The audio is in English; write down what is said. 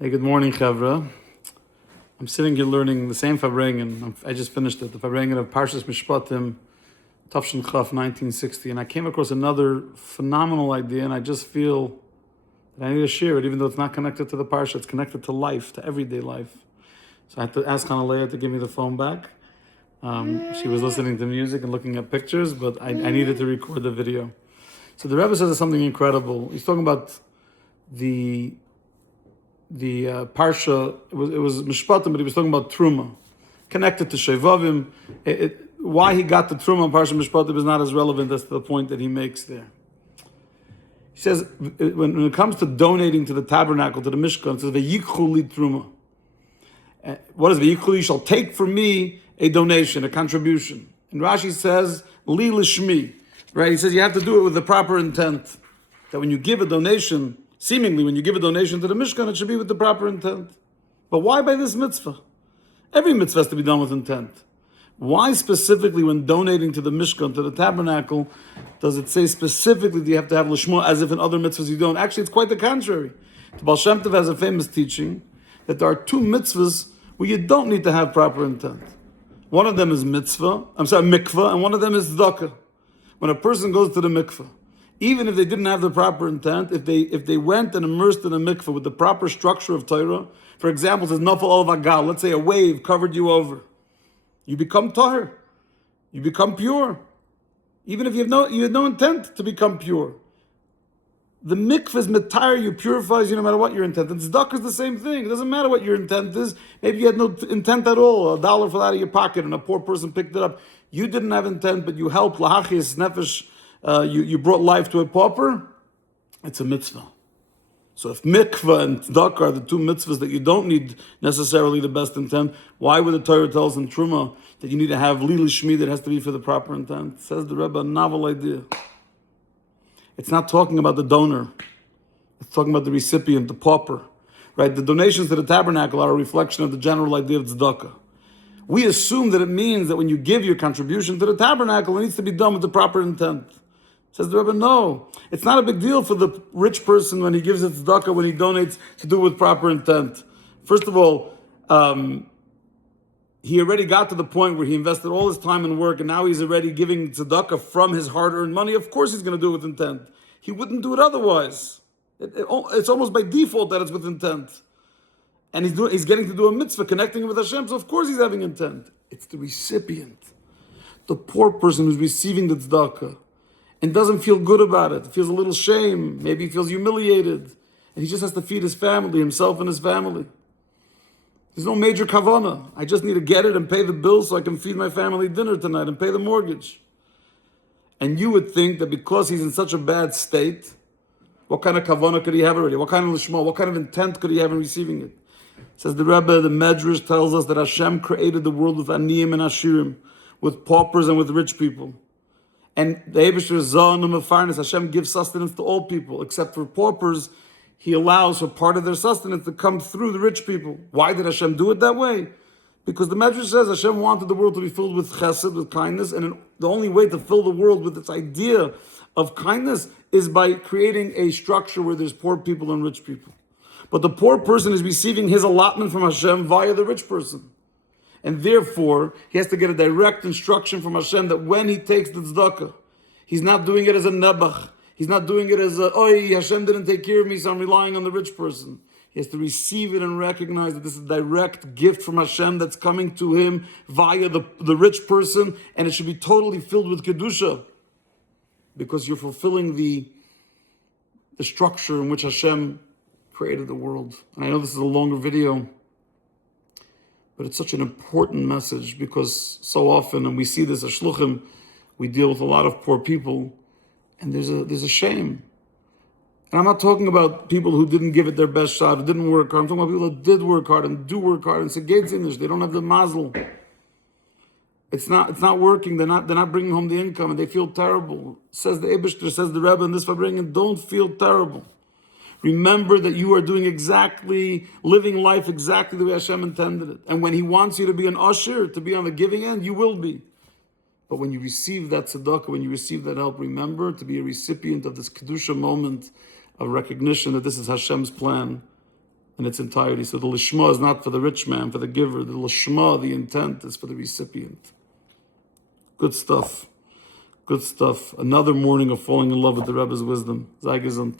Hey, good morning, Chavra. I'm sitting here learning the same Fabrengen. I just finished it, the Fabrengen of Parshas Mishpatim, Tavshin Chaf, 1960, and I came across another phenomenal idea, and I just feel that I need to share it, even though it's not connected to the Parsha, it's connected to life, to everyday life. So I had to ask Hanalea to give me the phone back. She was listening to music and looking at pictures, but I needed to record the video. So the Rebbe says something incredible. He's talking about the parsha. It was mishpatim, but he was talking about truma, connected to shevavim. Why he got the truma in parsha mishpatim is not as relevant as to the point that he makes there. He says when it comes to donating to the tabernacle, to the mishkan, it says v'yikchu li truma. What is v'yikchu li? You shall take from me a donation, a contribution. And Rashi says li lishmi. Right? He says you have to do it with the proper intent. That when you give a donation, seemingly, when you give a donation to the Mishkan, it should be with the proper intent. But why by this mitzvah? Every mitzvah has to be done with intent. Why specifically when donating to the Mishkan, to the tabernacle, does it say specifically that you have to have lishma, as if in other mitzvahs you don't? Actually, it's quite the contrary. The Baal Shem Tov has a famous teaching that there are two mitzvahs where you don't need to have proper intent. One of them is mikvah, and one of them is tzedakah. When a person goes to the mikvah, even if they didn't have the proper intent, if they went and immersed in a mikveh with the proper structure of Torah, for example, it says nafal al vagal, let's say a wave covered you over, you become tahir, you become pure, even if you had no intent to become pure. The mikveh is metar, you purifies you no matter what your intent. And tzedakah is the same thing. It doesn't matter what your intent is. Maybe you had no intent at all. $1 fell out of your pocket and a poor person picked it up. You didn't have intent, but you helped lahachis nefesh. You brought life to a pauper, it's a mitzvah. So if mikvah and tzedakah are the two mitzvahs that you don't need necessarily the best intent, why would the Torah tell us in Truma that you need to have li lishmi that has to be for the proper intent? Says the Rebbe, a novel idea. It's not talking about the donor. It's talking about the recipient, the pauper. Right? The donations to the tabernacle are a reflection of the general idea of tzedakah. We assume that it means that when you give your contribution to the tabernacle, it needs to be done with the proper intent. Says the Rebbe, no. It's not a big deal for the rich person when he gives it tzedakah, when he donates, to do it with proper intent. First of all, he already got to the point where he invested all his time and work, and now he's already giving tzedakah from his hard-earned money. Of course he's going to do it with intent. He wouldn't do it otherwise. It's almost by default that it's with intent. And he's getting to do a mitzvah, connecting with Hashem, so of course he's having intent. It's the recipient, the poor person who's receiving the tzedakah, and doesn't feel good about it, feels a little shame, maybe he feels humiliated, and he just has to feed his family, himself and his family. There's no major kavanah. I just need to get it and pay the bills so I can feed my family dinner tonight and pay the mortgage. And you would think that because he's in such a bad state, what kind of kavanah could he have already? What kind of lishma, what kind of intent could he have in receiving it? Says the Rebbe, the Medrash tells us that Hashem created the world with aniyim and ashirim, with paupers and with rich people. And the Eibusher Zon and Mefarnes, Hashem gives sustenance to all people, except for paupers, He allows for part of their sustenance to come through the rich people. Why did Hashem do it that way? Because the Medrash says Hashem wanted the world to be filled with chesed, with kindness, and the only way to fill the world with this idea of kindness is by creating a structure where there's poor people and rich people. But the poor person is receiving his allotment from Hashem via the rich person. And therefore, he has to get a direct instruction from Hashem that when he takes the tzedakah, he's not doing it as a nebach. He's not doing it as Hashem didn't take care of me, so I'm relying on the rich person. He has to receive it and recognize that this is a direct gift from Hashem that's coming to him via the rich person, and it should be totally filled with kedusha, because you're fulfilling the structure in which Hashem created the world. And I know this is a longer video, but it's such an important message, because so often, and we see this as shluchim, we deal with a lot of poor people, and there's a shame. And I'm not talking about people who didn't give it their best shot, who didn't work hard. I'm talking about people that did work hard and do work hard and say English. They don't have the mazel. It's not working. They're not bringing home the income, and they feel terrible. Says the Eibusher, says the Rebbe in this Fabrengen, don't feel terrible. Remember that you are living life exactly the way Hashem intended it. And when He wants you to be an usher, to be on the giving end, you will be. But when you receive that tzedakah, when you receive that help, remember to be a recipient of this kedusha moment of recognition that this is Hashem's plan, in its entirety. So the lishma is not for the rich man, for the giver. The lishma, the intent, is for the recipient. Good stuff. Good stuff. Another morning of falling in love with the Rebbe's wisdom. Sei gesund.